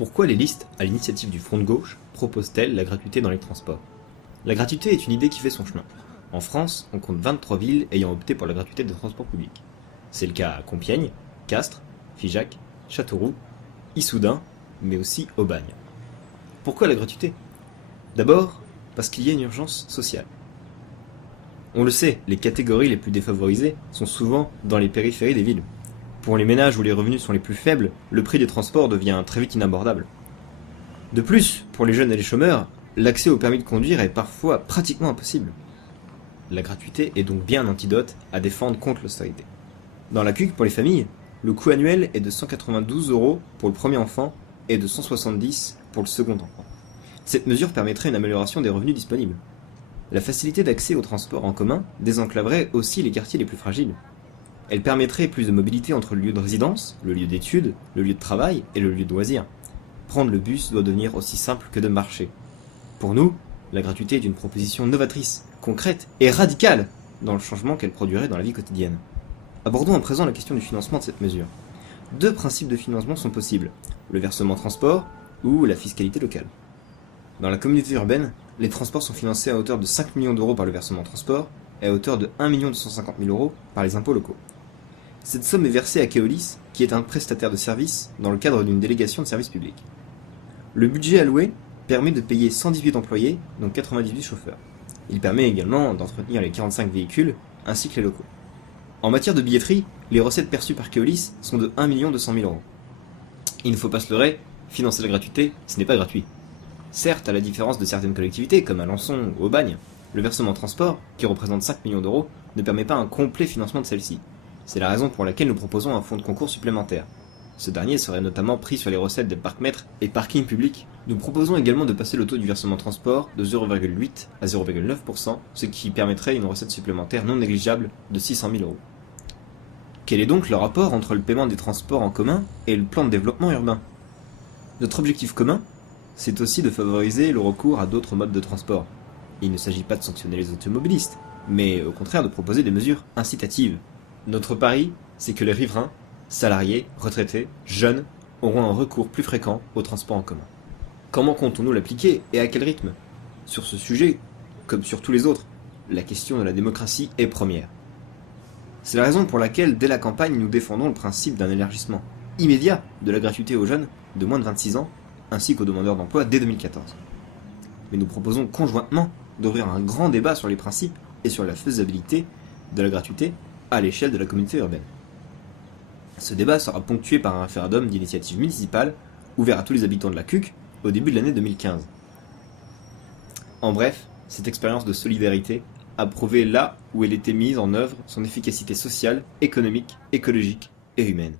Pourquoi les listes, à l'initiative du Front de gauche, proposent-elles la gratuité dans les transports? La gratuité est une idée qui fait son chemin. En France, on compte 23 villes ayant opté pour la gratuité des transports publics. C'est le cas à Compiègne, Castres, Figeac, Châteauroux, Issoudun, mais aussi Aubagne. Pourquoi la gratuité? D'abord, parce qu'il y a une urgence sociale. On le sait, les catégories les plus défavorisées sont souvent dans les périphéries des villes. Pour les ménages où les revenus sont les plus faibles, le prix des transports devient très vite inabordable. De plus, pour les jeunes et les chômeurs, l'accès au permis de conduire est parfois pratiquement impossible. La gratuité est donc bien un antidote à défendre contre l'austérité. Dans la CUC, pour les familles, le coût annuel est de 192 € pour le premier enfant et de 170 € pour le second enfant. Cette mesure permettrait une amélioration des revenus disponibles. La facilité d'accès aux transports en commun désenclaverait aussi les quartiers les plus fragiles. Elle permettrait plus de mobilité entre le lieu de résidence, le lieu d'études, le lieu de travail et le lieu de loisirs. Prendre le bus doit devenir aussi simple que de marcher. Pour nous, la gratuité est une proposition novatrice, concrète et radicale dans le changement qu'elle produirait dans la vie quotidienne. Abordons à présent la question du financement de cette mesure. Deux principes de financement sont possibles, le versement transport ou la fiscalité locale. Dans la communauté urbaine, les transports sont financés à hauteur de 5 millions d'euros par le versement transport et à hauteur de 1 250 000 € par les impôts locaux. Cette somme est versée à Keolis, qui est un prestataire de service dans le cadre d'une délégation de service public. Le budget alloué permet de payer 118 employés, dont 98 chauffeurs. Il permet également d'entretenir les 45 véhicules, ainsi que les locaux. En matière de billetterie, les recettes perçues par Keolis sont de 1 200 000 €. Il ne faut pas se leurrer, financer la gratuité, ce n'est pas gratuit. Certes, à la différence de certaines collectivités, comme Alençon ou Aubagne, le versement transport, qui représente 5 millions d'euros, ne permet pas un complet financement de celle-ci. C'est la raison pour laquelle nous proposons un fonds de concours supplémentaire. Ce dernier serait notamment pris sur les recettes des parcs-mètres et parkings publics. Nous proposons également de passer le taux du versement transport de 0,8 à 0,9%, ce qui permettrait une recette supplémentaire non négligeable de 600 000 €. Quel est donc le rapport entre le paiement des transports en commun et le plan de développement urbain? Notre objectif commun, c'est aussi de favoriser le recours à d'autres modes de transport. Il ne s'agit pas de sanctionner les automobilistes, mais au contraire de proposer des mesures incitatives. Notre pari, c'est que les riverains, salariés, retraités, jeunes, auront un recours plus fréquent aux transports en commun. Comment comptons-nous l'appliquer et à quel rythme? Sur ce sujet, comme sur tous les autres, la question de la démocratie est première. C'est la raison pour laquelle, dès la campagne, nous défendons le principe d'un élargissement immédiat de la gratuité aux jeunes de moins de 26 ans, ainsi qu'aux demandeurs d'emploi dès 2014. Mais nous proposons conjointement d'ouvrir un grand débat sur les principes et sur la faisabilité de la gratuité à l'échelle de la communauté urbaine. Ce débat sera ponctué par un référendum d'initiative municipale ouvert à tous les habitants de la CUC au début de l'année 2015. En bref, cette expérience de solidarité a prouvé là où elle était mise en œuvre son efficacité sociale, économique, écologique et humaine.